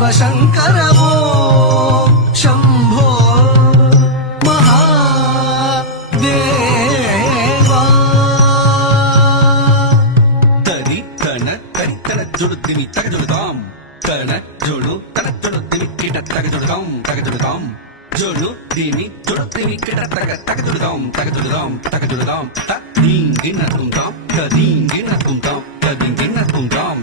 शिवशङ्कर ॐ शम्भो महादेवा तरि तन जुडुत्तिमि तगजुडुतां तन जुडु तन जुडुत्तिमि किट तगजुडुतां जुडु दिमि जुडुत्तिमि किट तगजुडुतां तगजुडुतां तदींगिन तुंतां तदींगिन तुंतां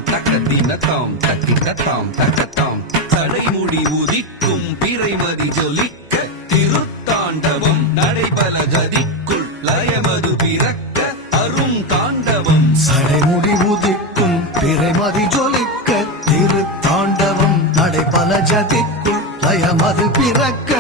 தக்கத்தினத்தாம் தக்கிட்டத்தாம் தக்கத்தாம் தடைமுடி உதிக்கும் பிறைமதி ஜொலிக்க திருத்தாண்டவம் நடைபல கதிக்குள் லயமது பிறக்க அரும் தாண்டவம் சடைமுடி உதிக்கும் பிறைமதி ஜொலிக்க திருத்தாண்டவம் நடைபல ஜதிக்குள் லயமது பிறக்க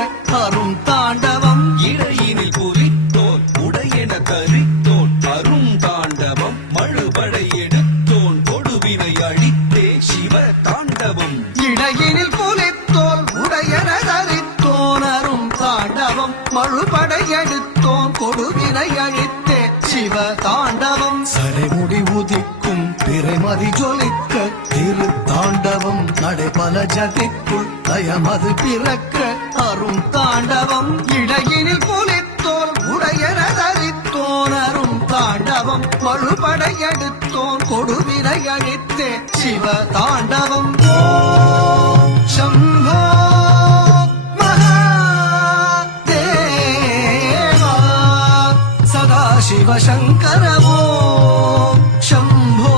அரும் தாண்டவம் இடையினில் புலித்தோல் உடையென கரித்தோல் அரும் தாண்டவம் மழுபடை எடுத்தோன் கொடுவினை அழித்தே சிவ தாண்டவம் இடையினில் புலித்தோல் உடையன தரித்தோன் அரும் தாண்டவம் மழுபடை எடுத்தோன் கொடுவினை அழித்தே சிவ தாண்டவம் சடைமுடி உதிக்கும் பிறைமதி ஜொலிக்க திரு தாண்டவம் நடைபல ஜதிக்குள் லயமது பிறக்க அரும் தாண்டவம் இடையினில் புலித்தோல் உடையன தரித்தோன் அரும் தாண்டவம் மழுபடை எடுத்தோன் கொடுவினை அழித்தே சிவ தாண்டவம் ஓம் சம்போ மகாதேவா சதாசிவசங்கர ஓம் शम्भो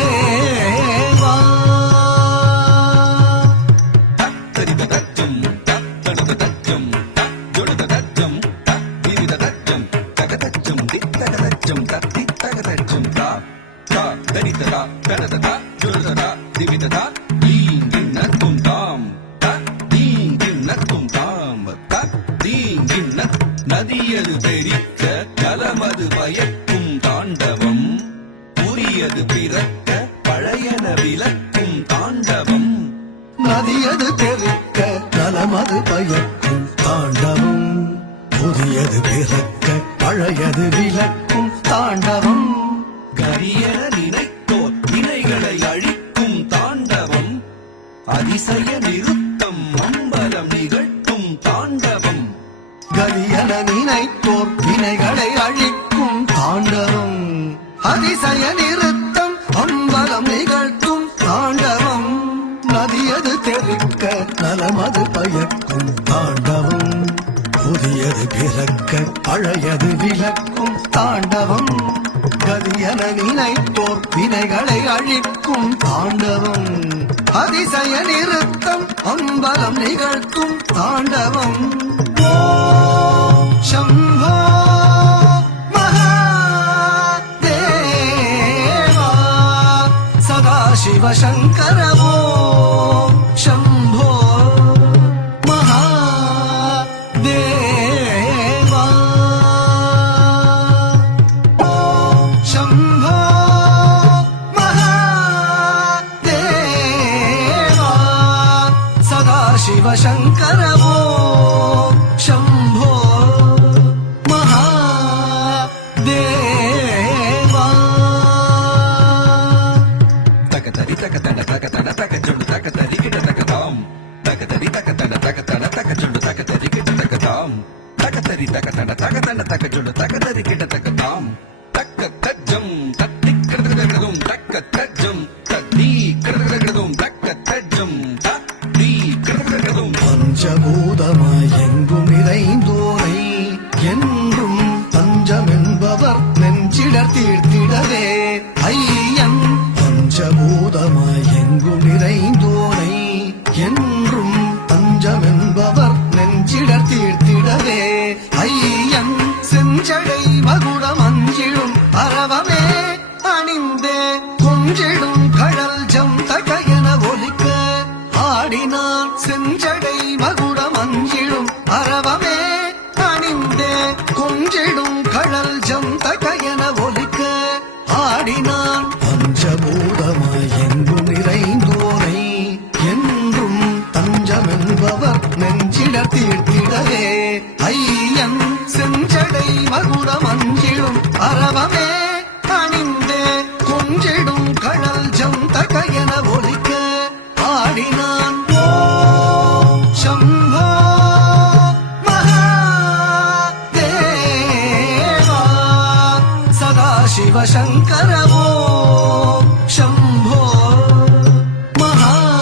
महादेवा தத்தரிததஜம் தத்தரிததஜம் தஜொடததஜம் தத்திரிததஜம் தகதஜம் தித்தகதஜம் தத்தித்தகதஜம் தா தா தரிததா தரததா ஜொடததா திவிததா தீங்கின்னத்தும் தாம் தீங்கின்னத்தும் தாம் தீங்கின்ன நதியது தெரிக்க கலமது பயக்கும் தாண்டவம் புரியது பிறக்க பழையன விளக்கும் தாண்டவம் நதியது பெருக்க நலமது பயக்கும் தாண்டவம் புதியது பிறக்க பழையது விளக்கும் தாண்டவம் கரியன நினைத்தோர் வினைகளை அழிக்கும் தாண்டவம் அதிசய நிறுத்தம் அம்பலம் நிகழ்த்தும் தாண்டவம் கரியன நினைத்தோர் வினைகளை அழிக்கும் தாண்டவம் அதிசய நிறுத்தம் அம்பலம் நிகழ்த்தும் தாண்டவம் நதியது தெருக்க நலமது பயக்கும் தாண்டவம் புதியது பிறக்க பழையது விளக்கும் தாண்டவம் கரியன நினைத்தோர் வினைகளை அழிக்கும் தாண்டவம் அதிசய நிறுத்தம் அம்பலம் நிகழ்த்தும் தாண்டவம் ஓம் शम्भो महादेवा सदाशिवशङ्कर ॐ शम्भो महादेवा ॐ शम्भो महादेवा सदाशिवशङ्कर ॐ शम्भो महादेवा தகதரி தகதன தகதன தகஜொடு தகதரி கிட்ட தகதாம் தகதரி தகதன தகதன தகஜொடு தகதரி கிட்ட தகதாம் தகதரி தகதன தகதன தகஜொடு தகதரி கிட்ட தகதாம் தக்க தஜ்ஜம் தத்தி கிடதகதும் தக்க தஜ்ஜம் தத்தி கிடதகதும் தக்க தஜ்ஜம் தத்தி கிடதகதும் பஞ்சபூதமாய் எங்கும் நிறைந்தோரை என்றும் தஞ்சம் என்பவர் நெஞ்சிடர் தீர்த்திடவே ஐயன் பஞ்சபூதமாய் எங்கும் நிறைந்தோரை என்றும் தஞ்சம் என்பவர் நெஞ்சிடர் தீர்த்திடவே ஐயன் செஞ்சடை மகுடம் அஞ்சிடும் அரவமே அணிந்தே கொஞ்சிடும் கடல் ஜம் தகையன ஒலிக்க ஆடினான் செஞ்சடை மகுடம் அஞ்சிடும் அரவமே அணிந்தே கொஞ்சிடும் கடல் ஜம் தகையன ஒலிக்க ஆடினான் பஞ்சபூதமாய் எங்கும் நிறைந்தோரை என்றும் தஞ்சம் என்பவர் நெஞ்சிடர் தீர்த்திடவே ஐயன் செஞ்சடை மகுடம் அஞ்சிடும் அரவமே அணிந்தே கொஞ்சிடும் கடல் ஜம் தகைய சதாசிவசங்கர ஓம் சம்போ மகாதேவா.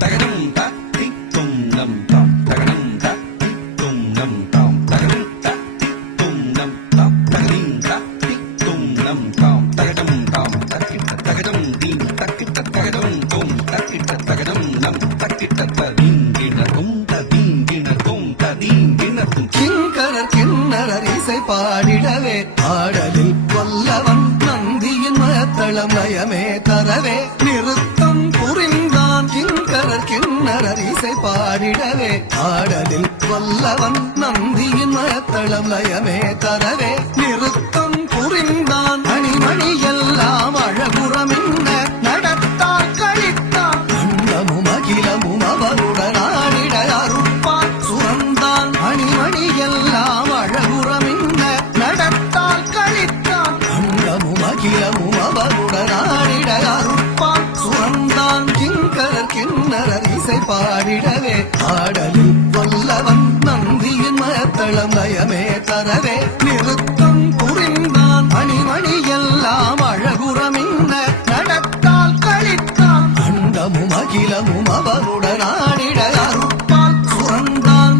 தகடம் தத்தி துங்கம் தாம் தகடம் தத்தி துங்கம் தாம் தகடம் தத்தி துங்கம் தாம் தகடிம் தத்தி துங்கம் தாம் தகடம் தாம் தக்கிட்ட தகடம் தீம் தக்கிட்ட தகடம் தோம் தக்கிட்ட தகடம் நம் தக்கிட்ட தீங்கின தும் தீங்கின தும் தீங்கின தும். கிங்கரர் கிண்ணரர் இசை பாடிடவே ஆடலில் வல்லவன் நந்தியின் மத்தளம் லயமே தரவே நிறுத்தம் புரிந்தான். கிங்கரர் கிண்ணரர் இசை பாடிடவே ஆடலில் வல்லவன் நந்தியின் மத்தளம் லயமே தரவே நிறுத்தம் புரிந்தான். அணிமணி எல்லாம் அழகுறமின்ன நடத்தால் கழித்தான். அண்டமும் அகிலமும் அவருடன் ஆடிட அருட்பால் சுரந்தான். அணிமணி எல்லாம் அழகுறமின்ன நடத்தால் கழித்தான். அண்டமும் அகிலமும் அவருடன் ஆடிட அருட்பால் சுரந்தான். கிங்கரர் கிண்ணரர் இசை பாடிடவே ஆடலில் வல்லவன் நந்தியின் மத்தளம் லயமே தரவே நிறுத்தம் புரிந்தான். அணிமணி எல்லாம் அழகுறமின்ன நடத்தால் கழித்தான். அண்டமும் அகிலமும் அவருடன் ஆடிட அருட்பால் சுரந்தான்.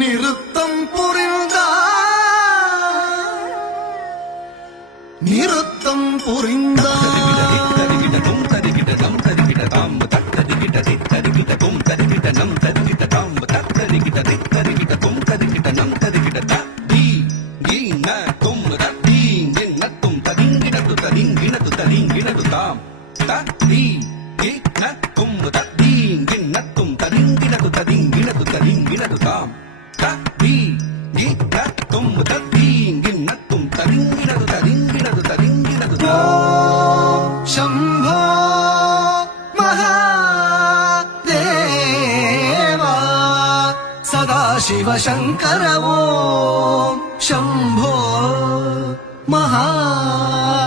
நிறுத்தம் புரிந்தான். நிறுத்தம் புரிந்தான். தரிகிட தும் தரிகிட தம் தரிகிட தாம் தரிகிட தரிகிட தும் தரிகிட நம் தரிகிட தாம் தரிகிட தரிகிட தும் தரிகிட நம் தரிகிட தி ஈன தும் தி ஈன தும் தரிங்கிட து தரிங்கிட து தரிங்கிட து தாம் தி ஈன தும் தி ஈன தும் தரிங்கிட து தரிங்கிட து தரிங்கிட து தாம் தி ஈன தும் தி ஈன தும் தரிங்கிட து தரிங்கிட து தரிங்கிட து தாம். ஓம் சம்போ மகாதேவா. சதாசிவசங்கர ஓம் சம்போ மகாதேவா.